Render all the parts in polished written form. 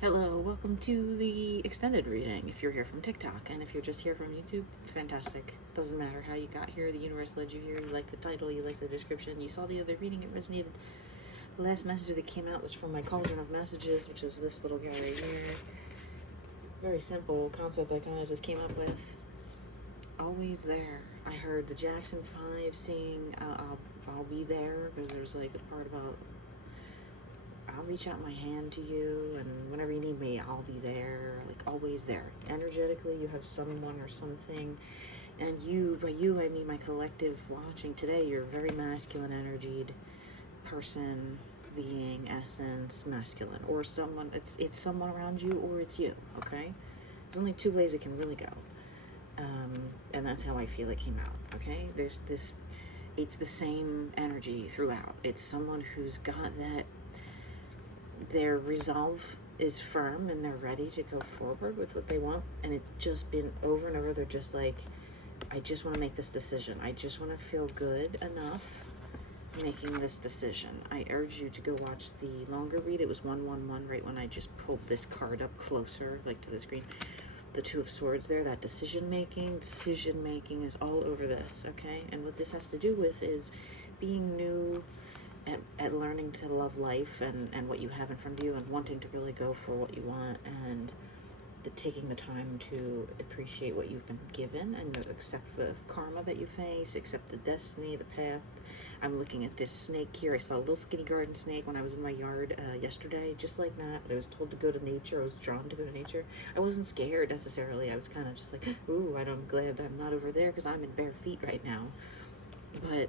Hello, welcome to the extended reading. If you're here from TikTok, and if you're just here from YouTube, fantastic. Doesn't matter how you got here, the universe led you here. You like the title, you like the description, you saw the other reading, it resonated. The last message that came out was from my Cauldron of Messages, which is this little guy right here. Very simple concept I kind of just came up with. Always there. I heard the Jackson 5 sing I'll be there, because there's like a part about I'll reach out my hand to you, and whenever you need me, I'll be there, like always there. Energetically, you have someone or something, and you, by you, I mean my collective watching today, you're a very masculine energied person, being, essence, masculine, or someone, it's someone around you, or it's you, okay? There's only two ways it can really go, and that's how I feel it came out, okay? There's this, it's the same energy throughout. It's someone who's got that, their resolve is firm and they're ready to go forward with what they want, and it's just been over and over. They're just like, I just want to make this decision. I just want to feel good enough making this decision. I urge you to go watch the longer read. It was 111 right when I just pulled this card up closer, like to the screen. The Two of Swords there, that decision making is all over this, okay? And what this has to do with is being new at learning to love life and what you have in front of you, and wanting to really go for what you want, and taking the time to appreciate what you've been given and accept the karma that you face, accept the destiny, the path. I'm looking at this snake here. I saw a little skinny garden snake when I was in my yard yesterday, just like that. But I was told to go to nature. I was drawn to go to nature. I wasn't scared necessarily. I was kind of just like, ooh, I'm glad I'm not over there because I'm in bare feet right now. But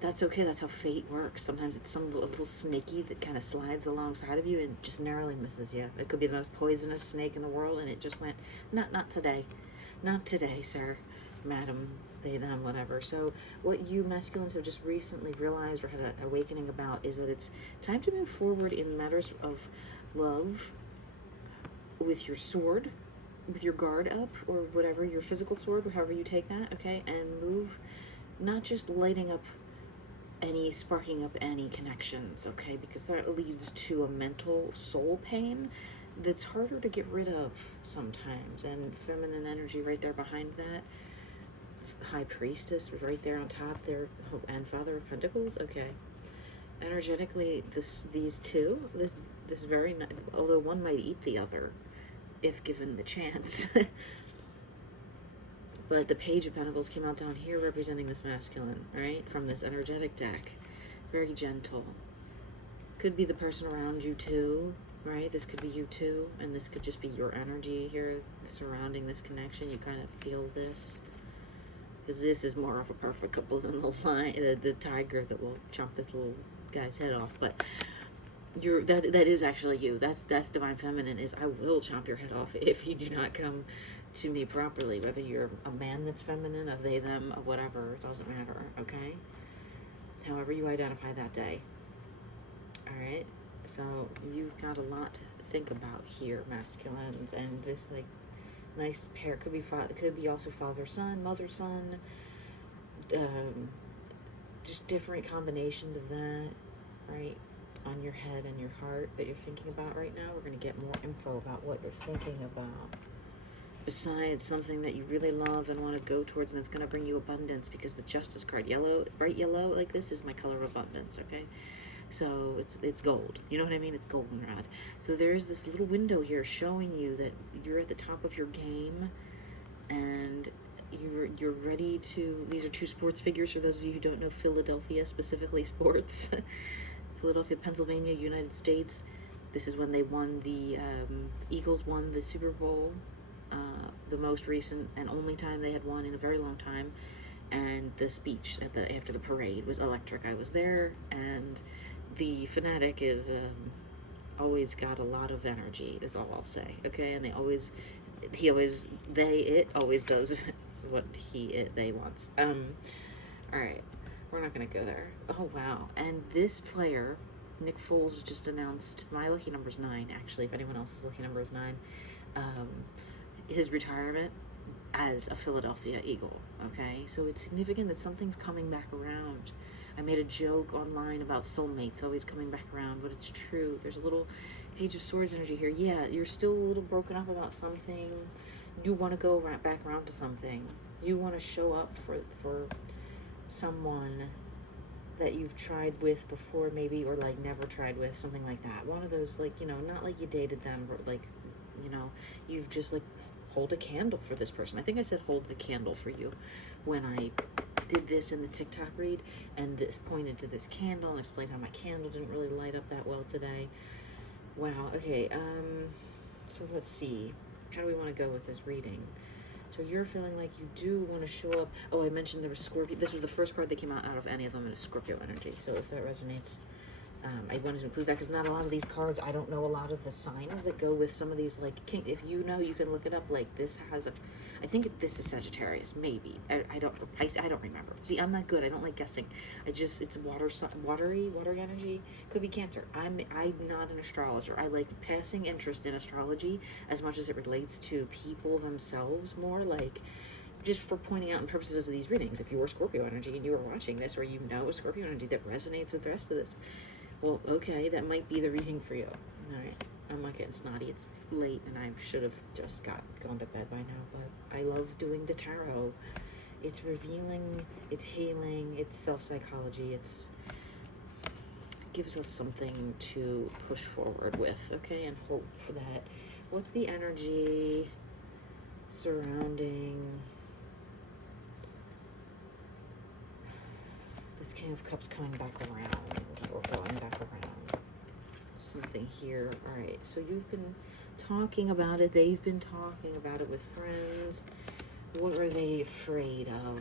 that's okay. That's how fate works. Sometimes it's some little snaky that kind of slides alongside of you and just narrowly misses you. It could be the most poisonous snake in the world, and it just went, not today. Not today, sir, madam, they, them, whatever. So what you masculines have just recently realized or had an awakening about is that it's time to move forward in matters of love with your sword, with your guard up, or whatever, your physical sword, however you take that, okay? And move, not just lighting up sparking up any connections, okay? Because that leads to a mental soul pain that's harder to get rid of sometimes. And feminine energy right there behind that. High Priestess right there on top there, and Father of Pentacles, okay. Energetically, these two, this very, although one might eat the other if given the chance. But the Page of Pentacles came out down here representing this masculine, right? From this energetic deck. Very gentle. Could be the person around you too, right? This could be you too, and this could just be your energy here surrounding this connection. You kind of feel this. Because this is more of a perfect couple than the lion, the tiger that will chomp this little guy's head off. But that is actually you. That's Divine Feminine, is I will chomp your head off if you do not come to me properly, whether you're a man that's feminine, a they, them, a whatever, it doesn't matter, okay? However you identify that day. All right, so you've got a lot to think about here, masculines, and this like nice pair could be also father son, mother son, just different combinations of that, right? On your head and your heart that you're thinking about right now. We're going to get more info about what you're thinking about. Besides something that you really love and want to go towards, and it's going to bring you abundance, because the Justice card, yellow, bright yellow like this, is my color of abundance, okay? So it's gold, you know what I mean? It's goldenrod. So there's this little window here showing you that you're at the top of your game, and you're ready to, these are two sports figures for those of you who don't know Philadelphia, specifically sports. Philadelphia, Pennsylvania, United States. This is when they won the, Eagles won the Super Bowl, the most recent and only time they had won in a very long time. And the speech after the parade was electric. I was there, and the fanatic is always got a lot of energy, is all I'll say, okay? And it always does what they wants. All right, we're not gonna go there. Oh wow! And this player, Nick Foles, just announced, my lucky number is 9. Actually, if anyone else's lucky number is 9, his retirement as a Philadelphia Eagle, okay? So it's significant that something's coming back around. I made a joke online about soulmates always coming back around, but it's true. There's a little Page of Swords energy here. Yeah, you're still a little broken up about something. You want to go back around to something. You want to show up for someone that you've tried with before, maybe, or like never tried with, something like that. One of those, like, you know, not like you dated them, but like, you know, you've just like hold a candle for this person. I think I said hold the candle for you when I did this in the TikTok read, and this pointed to this candle and explained how my candle didn't really light up that well today. Wow. Okay. So let's see. How do we want to go with this reading? So you're feeling like you do want to show up. Oh, I mentioned there was Scorpio. This was the first card that came out of any of them, and it's Scorpio energy. So if that resonates, I wanted to include that because not a lot of these cards, I don't know a lot of the signs that go with some of these, like, if you know, you can look it up. Like, this has a, I think this is Sagittarius, maybe. I don't remember. See, I'm not good. I don't like guessing. It's watery energy. Could be Cancer. I'm not an astrologer. I like passing interest in astrology as much as it relates to people themselves more, like, just for pointing out in purposes of these readings. If you're Scorpio energy and you are watching this, or you know a Scorpio energy that resonates with the rest of this, well, okay, that might be the reading for you. All right, I'm not getting snotty. It's late, and I should have just gone to bed by now, but I love doing the tarot. It's revealing, it's healing, it's self-psychology, it gives us something to push forward with, okay, and hope for that. What's the energy surrounding this King of Cups coming back around, or going back around? Something here. All right, so you've been talking about it. They've been talking about it with friends. What were they afraid of?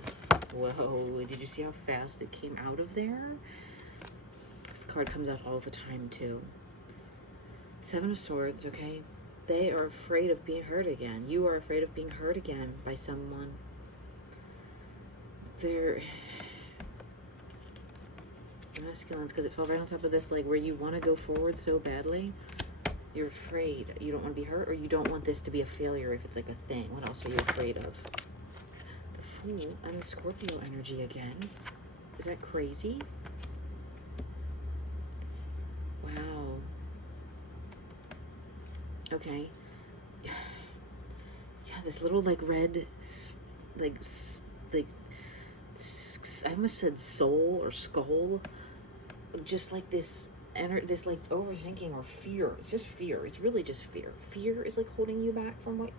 Whoa, did you see how fast it came out of there? This card comes out all the time, too. Seven of Swords, okay? They are afraid of being hurt again. You are afraid of being hurt again by someone. They're masculines, because it fell right on top of this, like, where you want to go forward so badly. You're afraid. You don't want to be hurt, or you don't want this to be a failure if it's like a thing. What else are you afraid of? The Fool and the Scorpio energy again. Is that crazy? Wow. Okay. Yeah, this little, like, red, like, I almost said soul or skull. Just like this like overthinking or fear. It's just fear. It's really just fear. Fear is like holding you back from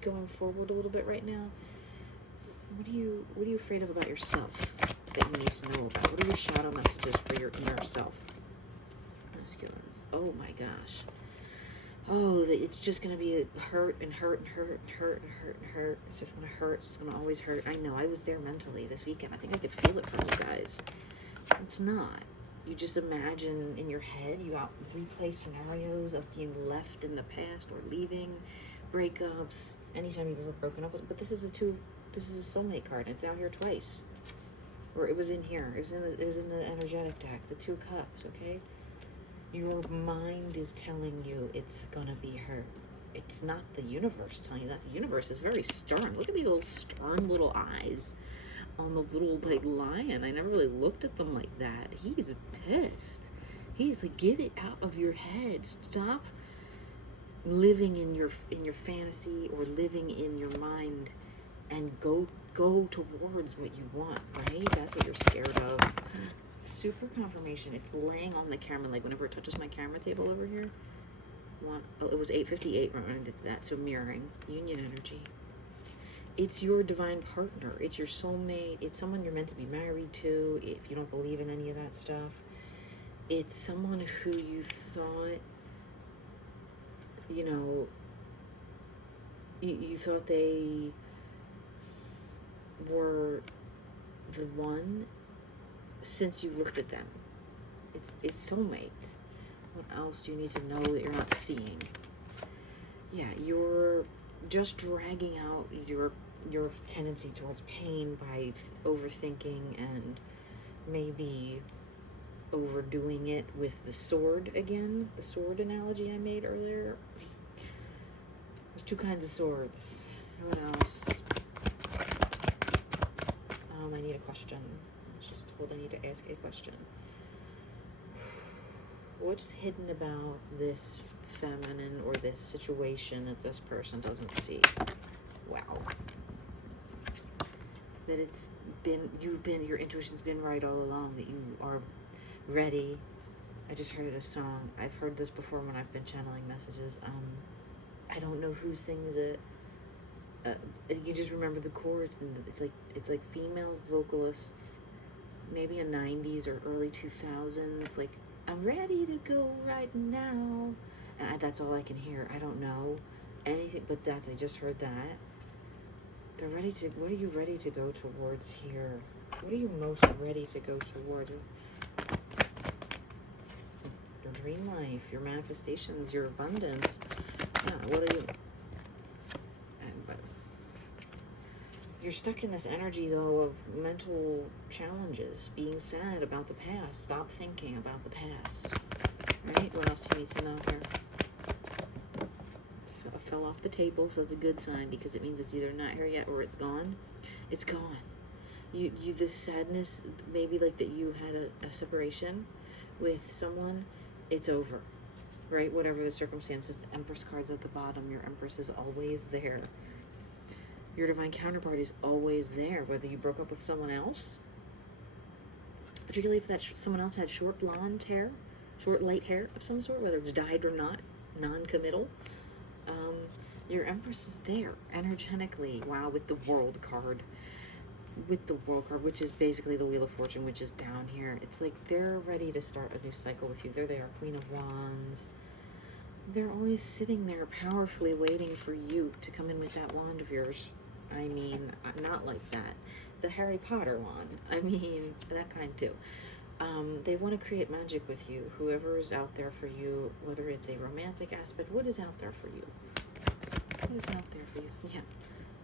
going forward a little bit right now. What are you afraid of about yourself that you need to know about? What are your shadow messages for your inner self? Masculines. Oh my gosh. Oh, it's just gonna be hurt and hurt and hurt and hurt and hurt and hurt. It's just gonna hurt. It's gonna always hurt. I know. I was there mentally this weekend. I think I could feel it from you guys. It's not. You just imagine in your head, you replay scenarios of being left in the past or leaving, breakups, anytime you've ever broken up with. But this is a soulmate card. It's out here twice, or it was in here. It was in the energetic deck. The Two Cups. Okay, your mind is telling you it's gonna be her. It's not the universe telling you that. The universe is very stern. Look at these little stern little eyes on the little, like, lion. I never really looked at them like that. He's pissed. He's like, get it out of your head. Stop living in your fantasy or living in your mind, and go towards what you want, right? That's what you're scared of. Super confirmation. It's laying on the camera, like whenever it touches my camera table over here. It was 8:58 when I did that. So mirroring, union energy. It's your divine partner. It's your soulmate. It's someone you're meant to be married to, if you don't believe in any of that stuff. It's someone who you thought, you know, you thought they were the one since you looked at them. It's soulmate. What else do you need to know that you're not seeing? Yeah, you're just dragging out your tendency towards pain by overthinking and maybe overdoing it with the sword again. The sword analogy I made earlier. There's two kinds of swords. What else? I need a question. I was just told I need to ask a question. What's hidden about this feminine or this situation that this person doesn't see. Wow. That it's been, your intuition's been right all along, that you are ready. I just heard a song. I've heard this before when I've been channeling messages. I don't know who sings it. You just remember the chords, and it's like female vocalists, maybe in 90s or early 2000s, like, I'm ready to go right now. And that's all I can hear. I don't know anything but that. I just heard that. They're ready to, what are you ready to go towards here? What are you most ready to go towards? Your dream life, your manifestations, your abundance. Yeah, what are you... You're stuck in this energy, though, of mental challenges, being sad about the past. Stop thinking about the past. Right? What else do you need to know here? It fell off the table, so it's a good sign, because it means it's either not here yet or it's gone. It's gone. You this sadness, maybe like that you had a separation with someone, it's over. Right? Whatever the circumstances, the Empress card's at the bottom. Your Empress is always there. Your divine counterpart is always there, whether you broke up with someone else, particularly if that someone else had short blonde hair, short light hair of some sort, whether it's dyed or not, non-committal. Your Empress is there energetically. Wow, with the World card. With the World card, which is basically the Wheel of Fortune, which is down here. It's like they're ready to start a new cycle with you. They're there, Queen of Wands. They're always sitting there powerfully waiting for you to come in with that wand of yours. I mean, not like that. The Harry Potter wand. I mean, that kind too. They want to create magic with you. Whoever is out there for you, whether it's a romantic aspect, what is out there for you? What is out there for you? Yeah,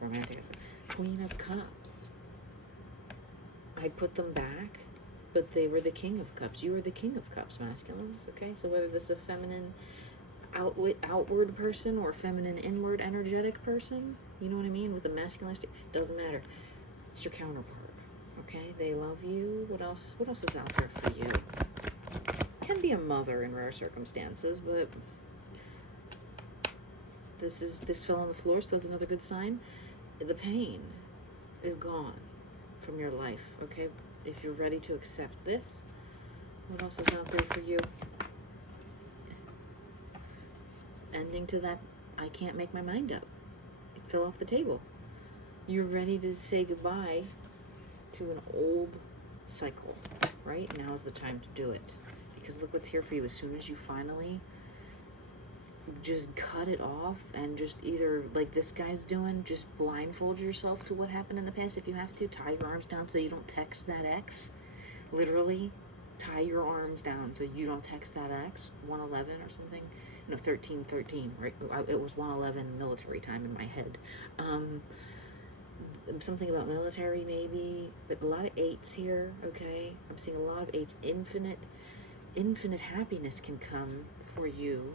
romantic aspect. Queen of Cups. I'd put them back, but they were the King of Cups. You were the King of Cups, masculines, okay? So whether this is a feminine outward person or feminine inward energetic person, you know what I mean, with the masculinity, doesn't matter. It's your counterpart, okay? They love you. What else is out there for you? Can be a mother in rare circumstances, but this fell on the floor, so that's another good sign. The pain is gone from your life, okay? If you're ready to accept this, what else is out there for you? Ending to that, I can't make my mind up. It fell off the table. You're ready to say goodbye to an old cycle, right? Now is the time to do it. Because look what's here for you. As soon as you finally just cut it off and just either, like this guy's doing, just blindfold yourself to what happened in the past if you have to. Tie your arms down so you don't text that ex. Literally, tie your arms down so you don't text that ex. 111 or something. No, 1313, right? It was 111 military time in my head. Something about military maybe, but a lot of 8s here, okay? I'm seeing a lot of 8s. Infinite happiness can come for you.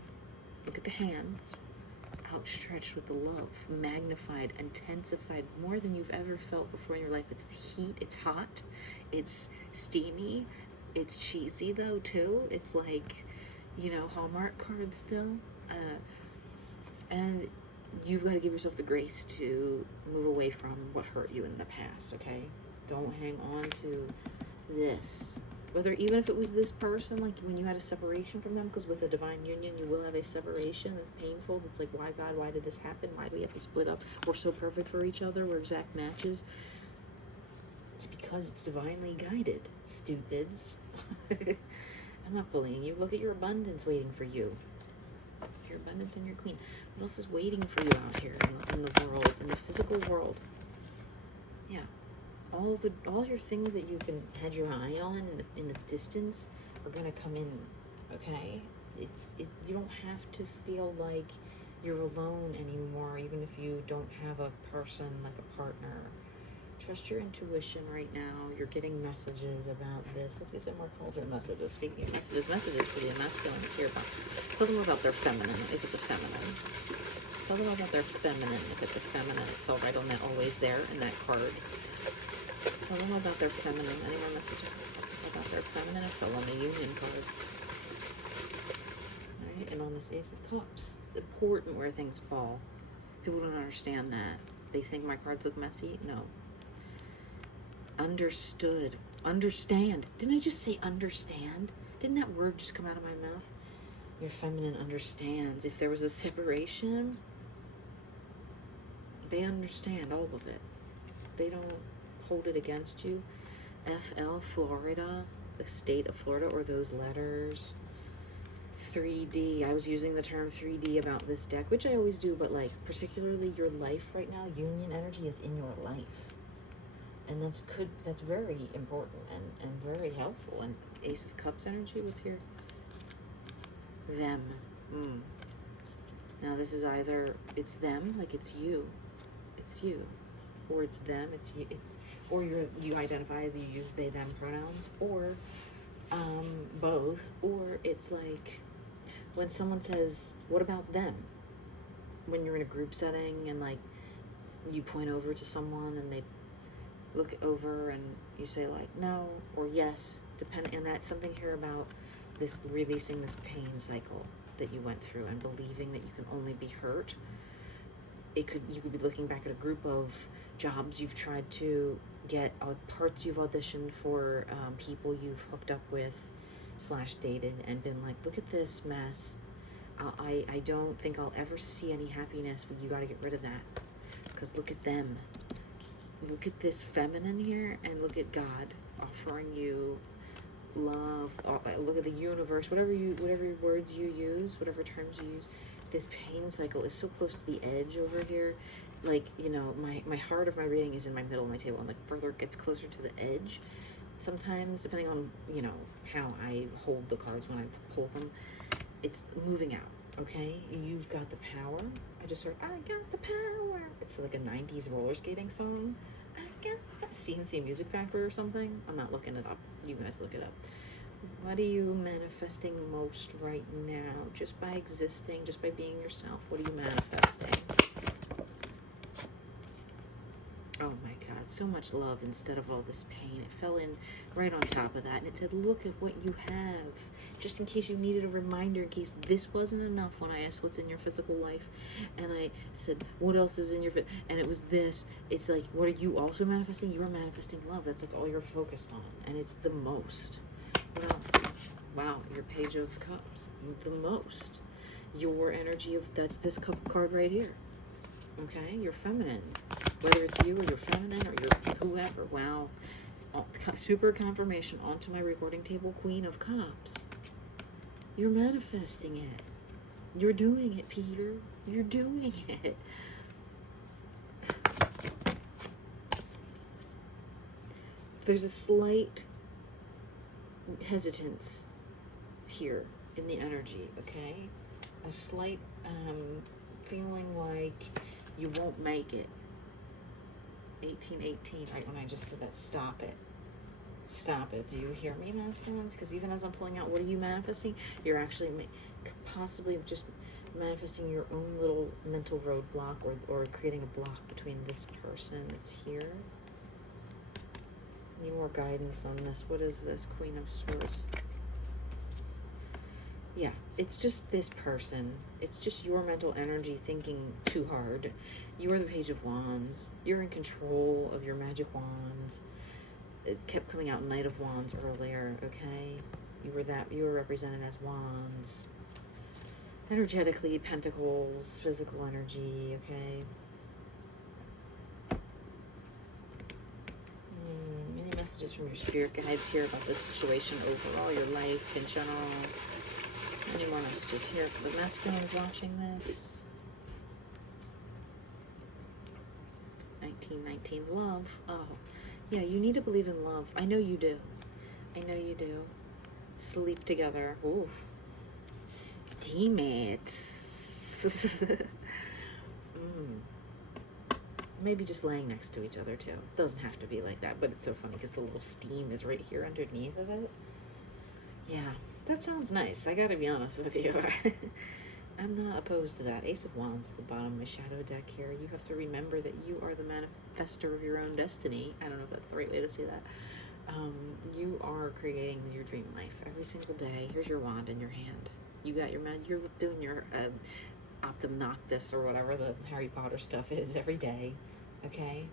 Look at the hands, outstretched with the love, magnified, intensified, more than you've ever felt before in your life. It's the heat, it's hot, it's steamy, it's cheesy though too. It's like, you know, Hallmark cards still. And you've got to give yourself the grace to move away from what hurt you in the past, okay? Don't hang on to this. Whether, even if it was this person, like when you had a separation from them, because with a divine union, you will have a separation that's painful. It's like, why, God, why did this happen? Why do we have to split up? We're so perfect for each other. We're exact matches. It's because it's divinely guided, stupids. I'm not bullying you. Look at your abundance waiting for you. Your abundance and your queen. What else is waiting for you out here in the world, in the physical world? Yeah. All your things that you've had your eye on in the distance are gonna come in, okay? You don't have to feel like you're alone anymore, even if you don't have a person like a partner. Trust your intuition right now. You're getting messages about this. Let's get some more cauldron messages. Speaking of messages for the masculines here. Tell them about their feminine, if it's a feminine. Tell them about their feminine, if it's a feminine. It fell right on that always there in that card. Tell them about their feminine. Any more messages about their feminine? It fell on the union card. Right? And on this Ace of Cups, it's important where things fall. People don't understand that. They think my cards look messy. No. Understood. Understand. Didn't I just say understand? Didn't that word just come out of my mouth? Your feminine understands. If there was a separation, they understand all of it. They don't hold it against you. FL, Florida, the state of Florida, or those letters. 3D. I was using the term 3D about this deck, which I always do, but like particularly your life right now, union energy is in your life. And that's very important and very helpful. And Ace of Cups energy, what's here? Them. Now this is either it's them, like it's you, or it's them, it's you, or you identify, you use they them pronouns, or both, or it's like when someone says, what about them? When you're in a group setting and like you point over to someone and they look over and you say like no or yes, and that's something here about this releasing this pain cycle that you went through and believing that you can only be hurt. You could be looking back at a group of jobs you've tried to get, parts you've auditioned for, people you've hooked up with / dated and been like, look at this mess. I don't think I'll ever see any happiness, but you got to get rid of that because look at them. Look at this feminine here and look at God offering you love. Look at the universe, whatever words you use, whatever terms you use. This pain cycle is so close to the edge over here. Like, you know, my heart of my reading is in my middle of my table, and like further it gets closer to the edge. Sometimes, depending on, you know, how I hold the cards when I pull them, it's moving out, okay? You've got the power. I just heard, I got the power. It's like a 90s roller skating song. I got that CNC Music Factory or something. I'm not looking it up. You guys look it up. What are you manifesting most right now? Just by existing, just by being yourself, what are you manifesting? Oh my God, so much love instead of all this pain. It fell in right on top of that and it said, look at what you have. Just in case you needed a reminder, in case this wasn't enough when I asked what's in your physical life. And I said, what else is in your and it was this. It's like, what are you also manifesting? You are manifesting love. That's like all you're focused on. And it's the most. What else? Wow, your Page of Cups. The most. Your energy of, that's this card right here. Okay, you're feminine. Whether it's you or you're feminine or you're whoever. Wow. Super confirmation onto my recording table. Queen of Cups. You're manifesting it. You're doing it, Peter. You're doing it. There's a slight hesitance here in the energy, okay? A slight feeling like you won't make it. 1818, right when I just said that, stop it. Stop it. Do you hear me, masculines? Because even as I'm pulling out, what are you manifesting? You're actually possibly just manifesting your own little mental roadblock or creating a block between this person that's here. Need more guidance on this. What is this? Queen of Swords. Yeah, it's just this person. It's just your mental energy thinking too hard. You are the Page of Wands. You're in control of your magic wand. It kept coming out Knight of Wands earlier, okay? You were represented as wands. Energetically, pentacles, physical energy, okay? Any messages from your spirit guides here about this situation overall, your life in general? Any more messages here for the masculines watching this? 1919, love. Oh, yeah, you need to believe in love. I know you do. I know you do. Sleep together. Ooh. Steam it. Maybe just laying next to each other too. It doesn't have to be like that, but it's so funny because the little steam is right here underneath of it. Yeah, that sounds nice. I gotta be honest with you. I'm not opposed to that. Ace of Wands at the bottom of my shadow deck here. You have to remember that you are the manifester of your own destiny. I don't know if that's the right way to say that. You are creating your dream life every single day. Here's your wand in your hand. You got your you're doing your Optum Noctis or whatever the Harry Potter stuff is every day, okay?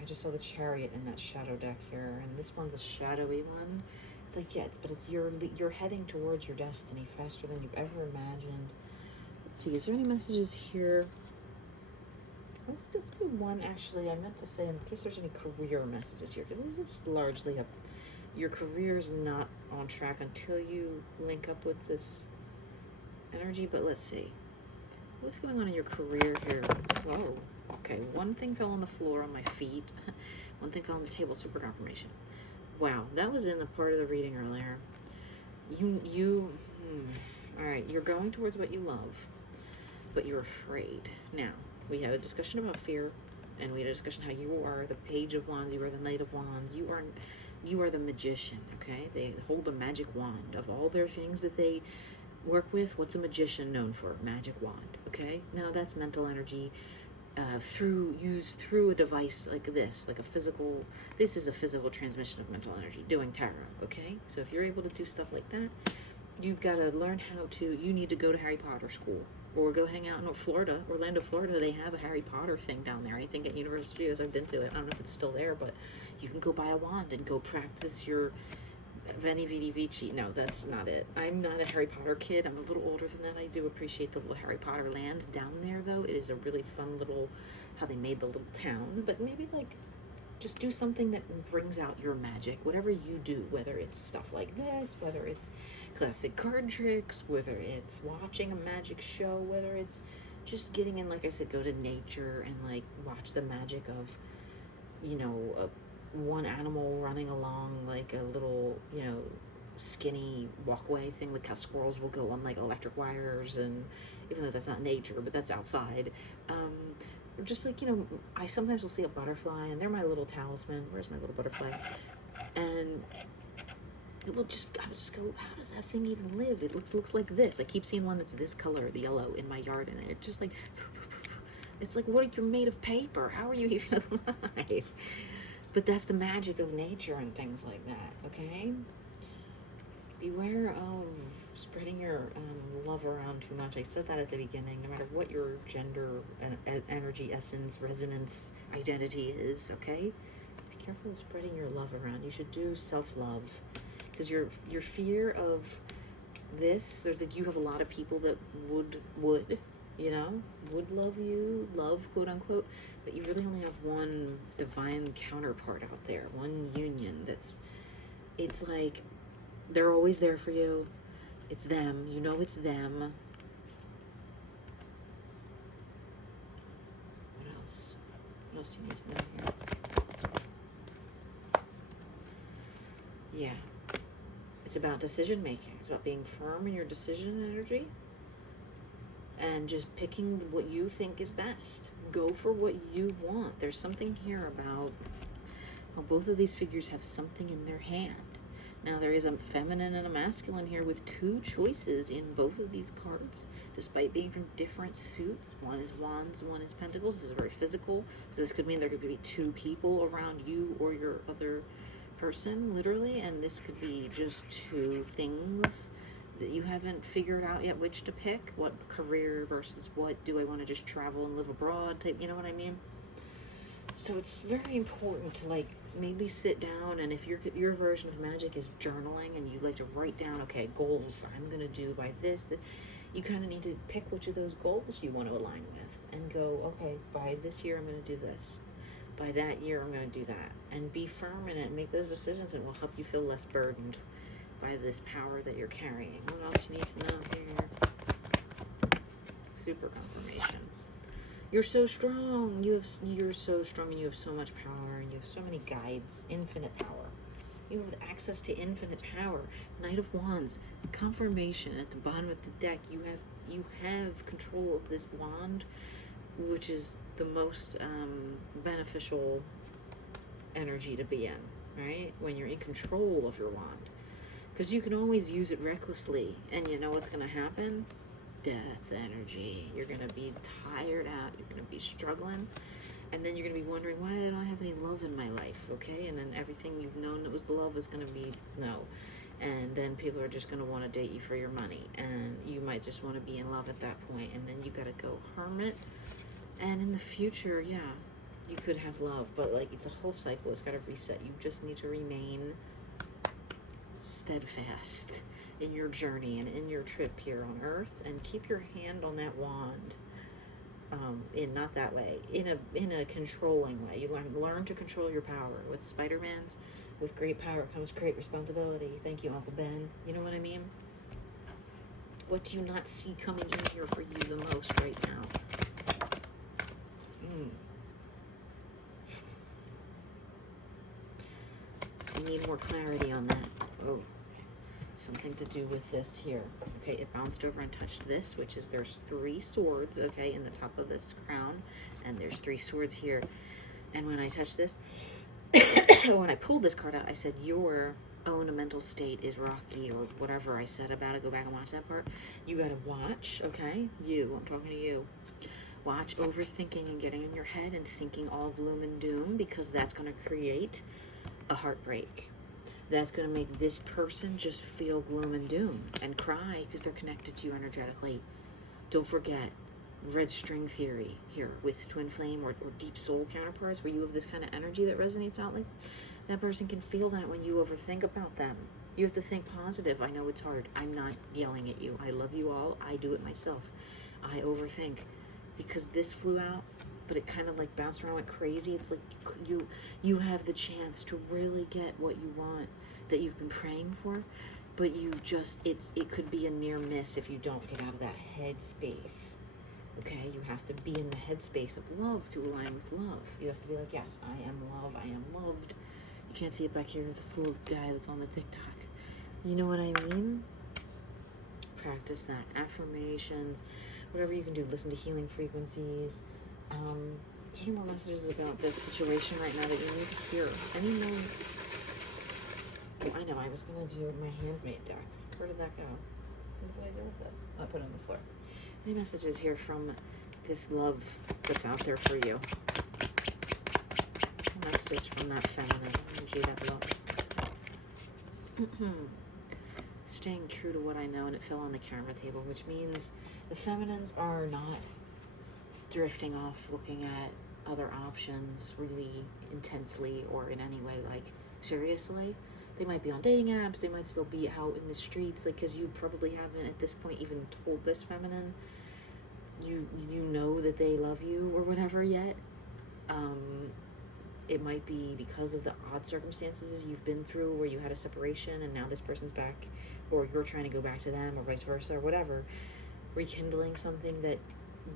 I just saw the Chariot in that shadow deck here, and this one's a shadowy one. It's like, yeah, but it's you're heading towards your destiny faster than you've ever imagined. Let's see, is there any messages here? Let's do one, actually. I meant to say, in case there's any career messages here, because this is largely your career's not on track until you link up with this energy, but let's see. What's going on in your career here? Whoa. Okay, one thing fell on the floor on my feet. One thing fell on the table. Super confirmation. Wow, that was in the part of the reading earlier. All right, you're going towards what you love, but you're afraid. Now, we had a discussion about fear, and we had a discussion how you are the Page of Wands, you are the Knight of Wands, you are the magician, okay? They hold the magic wand. Of all their things that they work with, what's a magician known for? Magic wand, okay? Now that's mental energy used through a device like this, like this is a physical transmission of mental energy, doing tarot, okay? So if you're able to do stuff like that, you've got to learn you need to go to Harry Potter school, or go hang out in Florida, Orlando, Florida. They have a Harry Potter thing down there. I think at Universal Studios, I've been to it. I don't know if it's still there, but you can go buy a wand and go practice your Veni Vidi Vici. No, that's not it. I'm not a Harry Potter kid. I'm a little older than that. I do appreciate the little Harry Potter land down there, though. It is a really fun little, how they made the little town. But maybe, like, just do something that brings out your magic. Whatever you do, whether it's stuff like this, whether it's classic card tricks, whether it's watching a magic show, whether it's just getting in, like I said, go to nature and, like, watch the magic of, you know, one animal running along like a little, you know, skinny walkway thing, like how squirrels will go on like electric wires, and even though that's not nature, but that's outside. Just like, you know, I sometimes will see a butterfly, and they're my little talisman. Where's my little butterfly? And I would just go, how does that thing even live? It looks like this. I keep seeing one that's this color, the yellow, in my yard, and it's just like, it's like, what, you're made of paper. How are you even alive? But that's the magic of nature and things like that, okay? Beware of spreading your love around too much. I said that at the beginning. No matter what your gender, energy, essence, resonance, identity is, okay? Be careful of spreading your love around. You should do self-love. Because your fear of this, there's like, you have a lot of people that would, you know, would love you, love, quote unquote, but you really only have one divine counterpart out there, one union it's like, they're always there for you. It's them, you know, it's them. What else? What else do you need to know here? Yeah. It's about decision making. It's about being firm in your decision energy and just picking what you think is best. Go for what you want. There's something here about how both of these figures have something in their hand. Now there is a feminine and a masculine here with two choices in both of these cards, despite being from different suits. One is wands, one is pentacles. This is very physical, so this could mean there could be two people around you or your other person, literally, and this could be just two things that you haven't figured out yet which to pick. What career versus what do I want to just travel and live abroad type, you know what I mean? So it's very important to, like, maybe sit down, and if your version of magic is journaling and you like to write down, okay, goals I'm gonna do by this, that you kind of need to pick which of those goals you want to align with and go, okay, by this year I'm gonna do this, by that year I'm gonna do that, and be firm in it and make those decisions, and it will help you feel less burdened by this power that you're carrying. What else you need to know here? Super confirmation. You're so strong. You're so strong, and you have so much power, and you have so many guides. Infinite power. You have access to infinite power. Knight of Wands. Confirmation at the bottom of the deck. You have control of this wand, which is the most beneficial energy to be in, right? When you're in control of your wand. Because you can always use it recklessly, and you know what's going to happen? Death energy. You're going to be tired out. You're going to be struggling. And then you're going to be wondering, why did I not have any love in my life? Okay? And then everything you've known that was love is going to be no. and then people are just going to want to date you for your money, and you might just want to be in love at that point, and then you got to go hermit. And in the future, yeah, you could have love, but like it's a whole cycle. It's got to reset. You just need to remain steadfast in your journey and in your trip here on earth, and keep your hand on that wand, in not that way, in a controlling way. You learn to control your power. With Spider-Man's, with great power comes great responsibility. Thank you, Uncle Ben. You know what I mean? What do you not see coming in here for you the most right now? I need more clarity on that. Oh, something to do with this here. Okay, it bounced over and touched this, which is, there's 3 swords, okay, in the top of this crown, and there's 3 swords here. And when I touched this, when I pulled this card out, I said, your own mental state is rocky, or whatever I said about it. Go back and watch that part. You gotta watch, okay? I'm talking to you. Watch overthinking and getting in your head and thinking all gloom and doom, because that's gonna create a heartbreak. That's going to make this person just feel gloom and doom and cry because they're connected to you energetically. Don't forget red string theory here with twin flame or deep soul counterparts, where you have this kind of energy that resonates out. Like, that person can feel that when you overthink about them. You have to think positive. I know it's hard. I'm not yelling at you. I love you all. I do it myself. I overthink because this flew out, but it kind of like bounced around like crazy. It's like you have the chance to really get what you want, that you've been praying for, but it could be a near miss if you don't get out of that head space. Okay, you have to be in the headspace of love to align with love. You have to be like, yes, I am love, I am loved. You can't see it back here with this little guy that's on the TikTok. You know what I mean? Practice that. Affirmations, whatever you can do. Listen to healing frequencies. Any more messages about this situation right now that you need to hear? Any more? Oh, I know, I was going to do my handmade deck. Where did that go? What did I do with it? Oh, I put it on the floor. Any messages here from this love that's out there for you? Messages from that feminine energy that loves. Staying true to what I know, and it fell on the camera table, which means the feminines are not drifting off looking at other options really intensely or in any way, like seriously. They might be on dating apps, they might still be out in the streets, like, because you probably haven't at this point even told this feminine you know that they love you or whatever yet. It might be because of the odd circumstances you've been through, where you had a separation and now this person's back, or you're trying to go back to them, or vice versa, or whatever, rekindling something that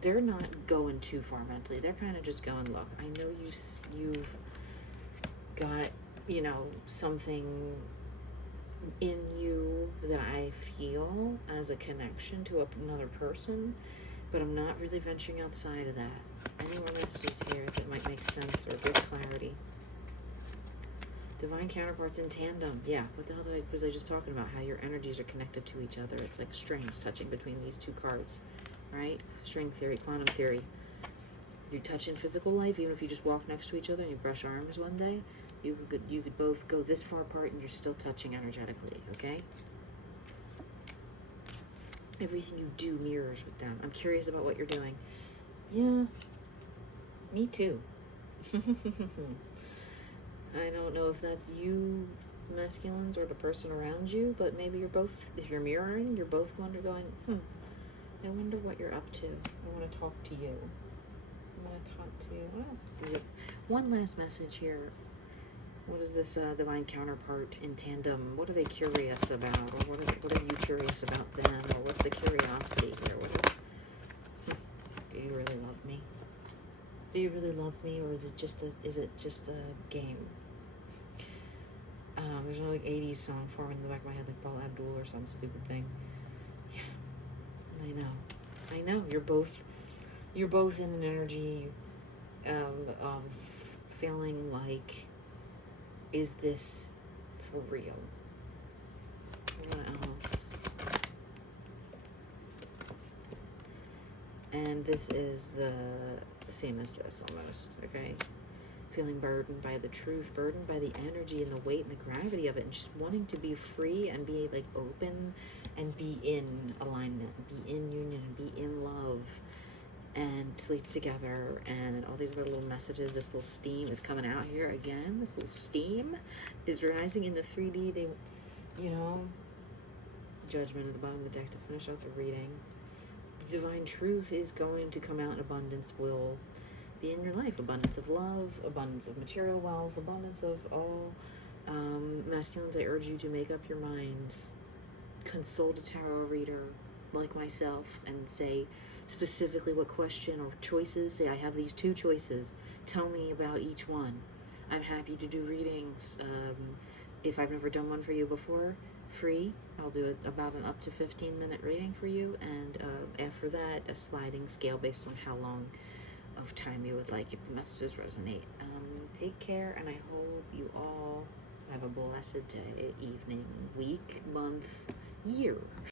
they're not going too far mentally. They're kind of just going, look, I know you've got, something in you that I feel as a connection to another person, but I'm not really venturing outside of that. Any more messages here that might make sense or give clarity? Divine counterparts in tandem. Yeah, what the hell was I just talking about? How your energies are connected to each other. It's like strings touching between these 2 cards, right? String theory, quantum theory. You touch in physical life, even if you just walk next to each other and you brush arms one day, you could both go this far apart and you're still touching energetically, okay? Everything you do mirrors with them. I'm curious about what you're doing. Yeah, me too. I don't know if that's you, masculines, or the person around you, but maybe you're both, if you're mirroring, you're both going, I wonder what you're up to. I want to talk to you. What else? One last message here. What is this divine counterpart in tandem? What are they curious about? Or what are you curious about them? Or what's the curiosity here? Do you really love me? Do you really love me, or is it just a game? There's another 80s song forming in the back of my head, like Paul Abdul or some stupid thing. Yeah, I know. You're both in an energy of feeling like, is this for real? What else? And this is the same as this almost, okay? feeling burdened by the truth, burdened by the energy and the weight and the gravity of it, and just wanting to be free and be like open and be in alignment, be in union, be in love, and sleep together, and all these other little messages. This little steam is coming out here again. This little steam is rising in the 3D. They, you know, Judgment at the bottom of the deck to finish off the reading. The divine truth is going to come out in abundance, will be in your life. Abundance of love, abundance of material wealth, abundance of all. Masculines, I urge you to make up your minds. Consult a tarot reader like myself and say specifically what question or choices. Say, I have these 2 choices. Tell me about each one. I'm happy to do readings. If I've never done one for you before, free. I'll do it about an up to 15-minute reading for you, and after that, a sliding scale based on how long of time you would like if the messages resonate. Take care, and I hope you all have a blessed day, evening, week, month, year.